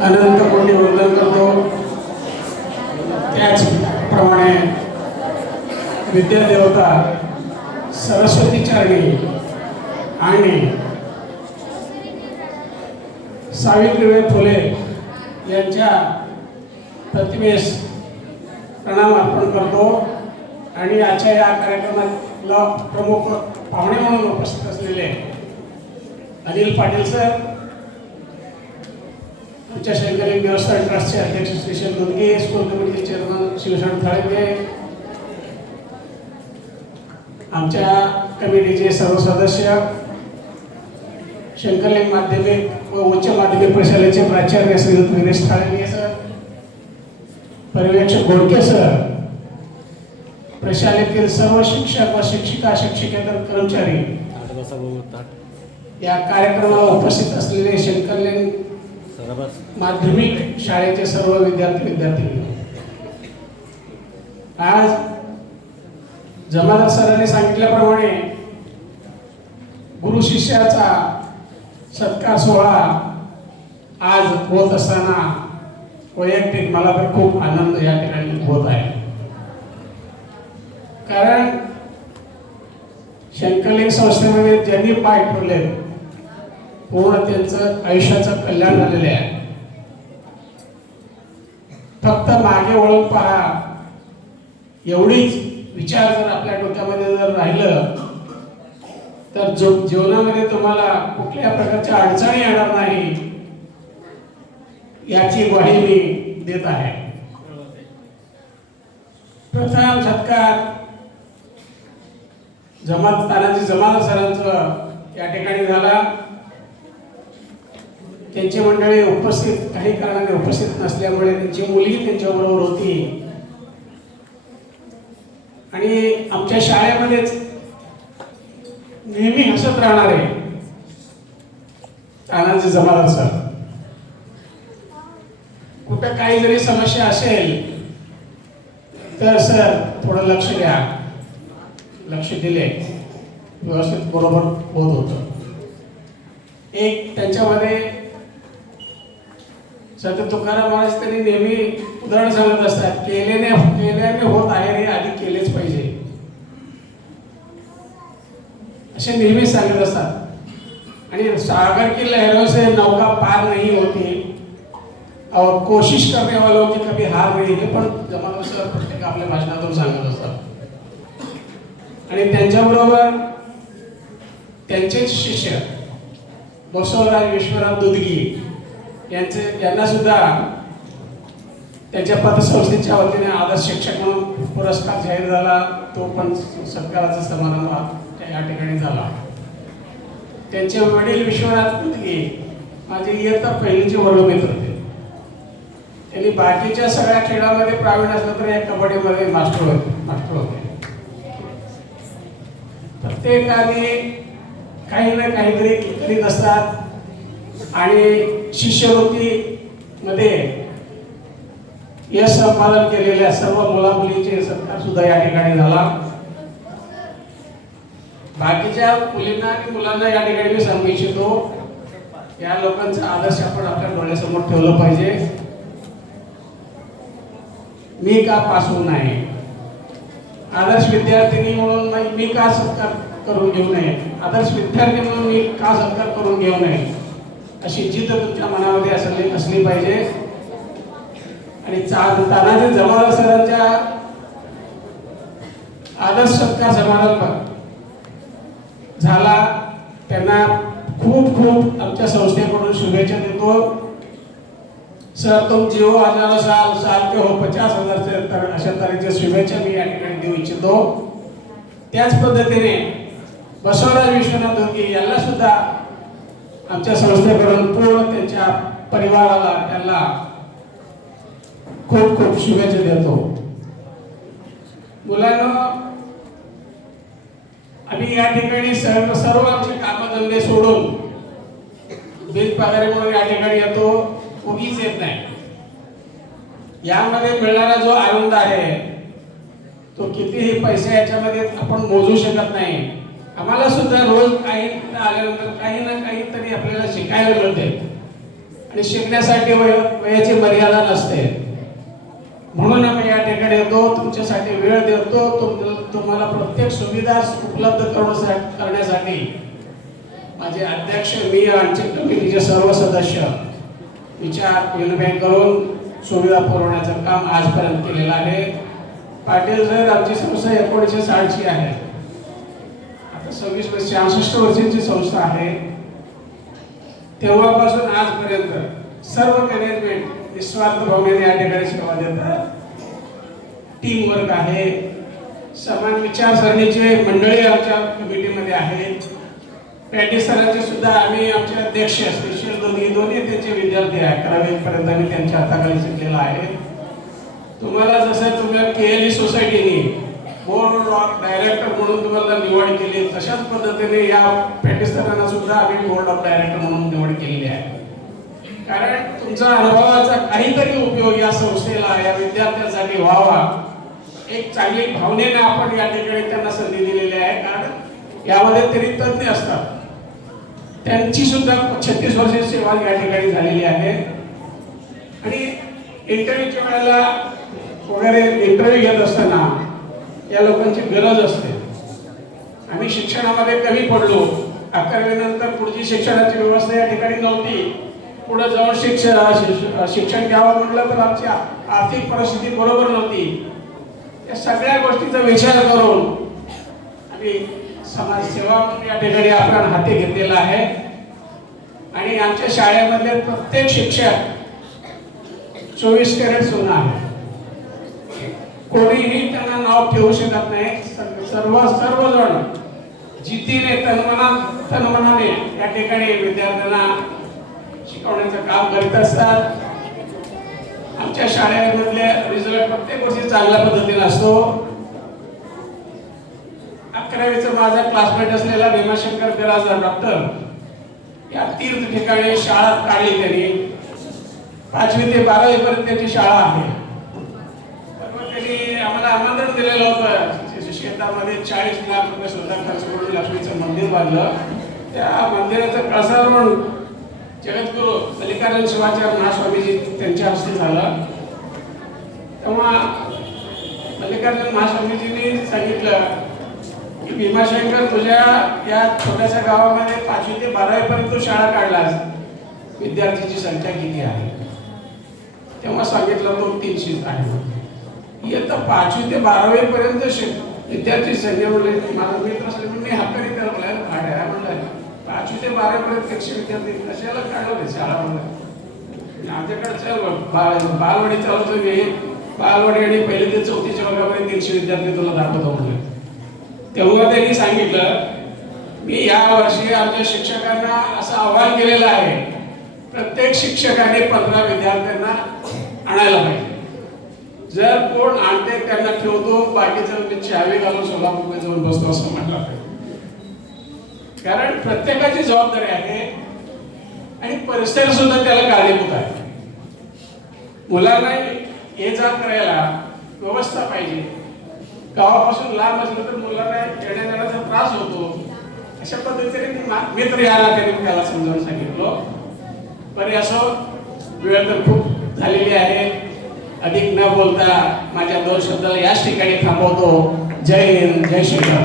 अनंत कोटी वंदन करतो। त्याचप्रमाणे विद्यादेवता सरस्वती चरणी आणि सावित्रीबाई फुले यांच्या प्रतिमेस प्रणाम अर्पण करतो। आणि आजच्या या कार्यक्रमाला प्रमुख पाहुणे म्हणून उपस्थित असलेले अनिल पाटील सर, आमच्या शंकरलिंग देवस्थान ट्रस्टचे अध्यक्ष श्री शेष दोदगे, स्कूल कमिटीचे चेअरमन शिवशरण थाळगे, आमच्या कमिटीचे सर्व सदस्य, शंकरलिंग माध्यमिक व उच्च माध्यमिक प्रशालेचे प्राचार्य श्री विरेश थाळगे सर, पर्यवेक्षक गोडके सर, प्रशालेतील सर्व शिक्षक व शिक्षिका शिक्षकेतर कर्मचारी, या कार्यक्रमाला उपस्थित असलेले शंकरलिंग माध्यमिक शाळेचे सर्व विद्यार्थी, आज जमादार सरांनी सांगितल्याप्रमाणे गुरु शिष्याचा सत्कार सोहळा आज होत असताना वैयक्तिक मला पण खूप आनंद या ठिकाणी होत आहे। कारण शंकरलिंग संस्थेमध्ये ज्यांनी पाय ठेवले पूर्ण त्यांचं आयुष्याचं कल्याण झालेले आहे। फक्त मागे वळून पहा एवढीच विचार जर आपल्या डोक्यामध्ये जर राहिलं तर जीवनामध्ये तुम्हाला कुठल्या प्रकारच्या अडचणी येणार नाही याची ग्वाही मी देत आहे। प्रथम सत्कार तानाजी जमादार सरांचं या ठिकाणी झाला। त्यांची मंडळी उपस्थित काही कारणाने उपस्थित नसल्यामुळे त्यांची मुलगी त्यांच्याबरोबर होती आणि आमच्या शाळेमध्येच नेहमी हसत राहणारे तानाजी जमादार सर, कुठं काही जरी समस्या असेल तर सर थोडं लक्ष द्या, लक्ष दिले व्यवस्थित बरोबर होत होतं। एक त्यांच्यामध्ये संत तुकाराम महाराज त्यांनी नेहमी उदाहरण सांगत असतात, केल्याने होत आहे रे, आधी केलेच पाहिजे असे नेहमी सांगत असतात। आणि सागर की लहरों से नौका पार नहीं होती और कोशिश करने वालों की कभी हार नहीं, हे पण जमादार सर प्रत्येक आपल्या भाषणातून सांगत असतात। आणि त्यांच्याबरोबर त्यांचेच शिष्य बसवराज विश्वनाथ दुधगी यांना सुद्धा त्यांच्या पतसंस्थेच्या वतीने आदर्श शिक्षक म्हणून पुरस्कार जाहीर झाला। तो पण सत्काराचा समारंभ या ठिकाणी झाला। त्यांचे वडील विश्वनाथ दुधगी माझे इयत्ता पहिलीचे वर्गमित्र होते। त्यांनी बाकीच्या सगळ्या खेळामध्ये प्रावीण्य असलं तर या कबड्डीमध्ये मास्टर होते। प्रत्येकाने काही ना काहीतरी करीत असतात आणि शिष्यवृत्ती मध्ये यश संपादन केलेल्या सर्व मुलामुलींचे सत्कार सुद्धा या ठिकाणी झाला। बाकीच्या मुलींना आणि मुलांना या ठिकाणी मी सांगू इच्छितो, या लोकांचा आदर्श आपण आपल्या डोळ्यासमोर ठेवलं पाहिजे। मी का पास होऊ नये, आदर्श विद्यार्थिनी म्हणून मी का सत्कार करून घेऊ नये, आदर्श विद्यार्थी म्हणून मी का सत्कार करून घेऊ नये, अशी जिद्द तुमच्या मनामध्ये असली पाहिजे। आणि तानाजी जमादार सरांच्या आदर्श सत्कार समारंभ झाला, त्यांना खूप खूप आमच्या संस्थेकडून शुभेच्छा देतो। सर तुम जिओ 1000 साल के हो 50,000 से अशा तऱ्हेच्या शुभेच्छा मी या ठिकाणी देऊ इच्छितो। त्याच पद्धतीने बसवराज विश्वनाथ दुधगी यांना सुद्धा आमच्या संस्थेकडून पूर्ण त्यांच्या परिवाराला त्यांना खूप खूप शुभेच्छा देतो। मुलांना आम्ही या ठिकाणी सर्व आमचे कामधंदे सोडून बिनपगारी म्हणून या ठिकाणी येतो, उगीच येत नाही। यामध्ये मिळणारा जो आनंद आहे तो कितीही पैसे याच्यामध्ये आपण मोजू शकत नाही। आम्हाला सुद्धा रोज काही आल्यानंतर काही ना काही तरी आपल्याला शिकायला मिळते। आणि शिकण्यासाठी वयाची मर्यादा नसते. म्हणून आम्ही या ठिकाणी येतो, तुमच्यासाठी वेळ देतो, तुम्हाला प्रत्येक सुविधा उपलब्ध करण्यासाठी माझे अध्यक्ष, मी आमचे कमिटीचे सर्व सदस्य विचार विनिमय करून सुविधा पुरवण्याचं काम आजपर्यंत केलेलं आहे. पाटील सर, आमची संस्था 1960 ची आहे. आता 66 वर्षांची संस्था आहे. तेव्हापासून आजपर्यंत सर्व मॅनेजमेंट निस्वार्थ भावनेने या ठिकाणी सेवा देतात. टीम वर्क आहे. समान विचारसरणीचे मंडळी आमच्या कमिटीमध्ये आहेत. पॅटी सरांचे सुद्धा आम्ही आमचे अध्यक्ष स्पेशल दोन्ही त्यांचे विद्यार्थी आहे. 11वी पर्यंत आम्ही त्यांच्या हाताखाली शिकलेला आहे. तुम्हाला जसं तुम्हाला केएलई सोसायटीने बोर्ड ऑफ डायरेक्टर म्हणून तुम्हाला निवड केली, तशाच पद्धतीने या पॅटी सरांना सुद्धा आम्ही बोर्ड ऑफ डायरेक्टर म्हणून निवड केलेली आहे. कारण तुमचा अनुभवाचा काहीतरी उपयोग या संस्थेला, या विद्यार्थ्यांसाठी व्हावा, एक चांगली भावनेने आपण या ठिकाणी त्यांना संधी दिलेली आहे. कारण यामध्ये तरी तज्ञ असतात, त्यांची सुद्धा 36 वर्षाची सेवा या ठिकाणी झालेली आहे. आणि इंटरव्ह्यूच्या वेळेला वगैरे इंटरव्ह्यू घेत असताना या लोकांची गरज असते. आम्ही शिक्षणामध्ये कमी पडलो. 11वी नंतर पुढची शिक्षणाची व्यवस्था या ठिकाणी नव्हती. पुढे जाऊन शिक्षण घ्यावं म्हटलं तर आमची आर्थिक परिस्थिती बरोबर नव्हती. या सगळ्या गोष्टीचा विचार करून आम्ही समाजसेवा या ठिकाणी आपण हाती घेतलेला आहे. आणि आमच्या शाळेमधले प्रत्येक शिक्षक 24 कॅरेट सोनं आहे. कोणीही त्यांना नाव ठेवू शकत नाही. सर्वजण जिद्दीने तन्मनाने या ठिकाणी विद्यार्थ्यांना शिकवण्याचं काम करीत असतात. आमच्या शाळेमधले रिझल्ट प्रत्येक वर्षी चांगल्या पद्धतीने असतो. 11वीचा माझा क्लासमेट असलेला भीमाशंकर बिराजदार डॉक्टर या तीर्थ ठिकाणी शाळा काढली त्यांनी. 5वी ते 12वी पर्यंत त्यांची शाळा आहे. त्यांनी आम्हाला आमंत्रण दिलेलं होतं. शेतामध्ये 40 लाख रुपये सुद्धा खर्च करून लक्ष्मीचं मंदिर बांधलं. त्या मंदिराचं प्रसारण जगद्गुरु मल्लिकार्जुन शिवाचार्य महास्वामीजी त्यांच्या हस्ते झालं. तेव्हा मल्लिकार्जुन महास्वामीजींनी सांगितलं की भीमाशंकर, तुझ्या या छोट्याशा गावामध्ये 5वी ते 12वी पर्यंत शाळा काढलास, विद्यार्थ्यांची संख्या किती आहे? तेव्हा सांगितलं तो 300 आहे. इयत्ता 5वी ते 12वी पर्यंत विद्यार्थी संख्या म्हणले. माझा मित्र असले मी हाताने त्याला प्लॅन काढाय म्हणलं 5वी ते 12वी पर्यंत 100 विद्यार्थी कशाला काढवले शाळामध्ये? आमच्याकडे चल बालवाडी चालवतो मी. बालवाडी आणि 1ली ते 4थीच्या वर्गामध्ये 300 विद्यार्थी तुला दाखवतो म्हणले. तेव्हा त्यांनी सांगितलं, मी या वर्षी आमच्या शिक्षकांना असं आवाहन केलेलं आहे, प्रत्येक शिक्षकाने 15 विद्यार्थ्यांना आणायला पाहिजे. जर कोण आणते त्यांना ठेवतो, बाकीचं मी चावी घालून सोलापूरमध्ये जाऊन बसतो असं म्हटलं. कारण प्रत्येकाची जबाबदारी आहे आणि परिस्थिती सुद्धा त्याला कारणीभूत आहे. मुलांना ये जा करायला व्यवस्था पाहिजे. गावापासून लांब असलं तर मुलांना येण्या जाण्याचा त्रास होतो. अशा पद्धतीने मी तर या नात्याने त्याला समजावून सांगितलो. पण असो, वेळ तर खूप झालेली आहे. अधिक न बोलता माझ्या 2 शब्दाला याच ठिकाणी थांबवतो. जय हिंद, जय श्रीराम.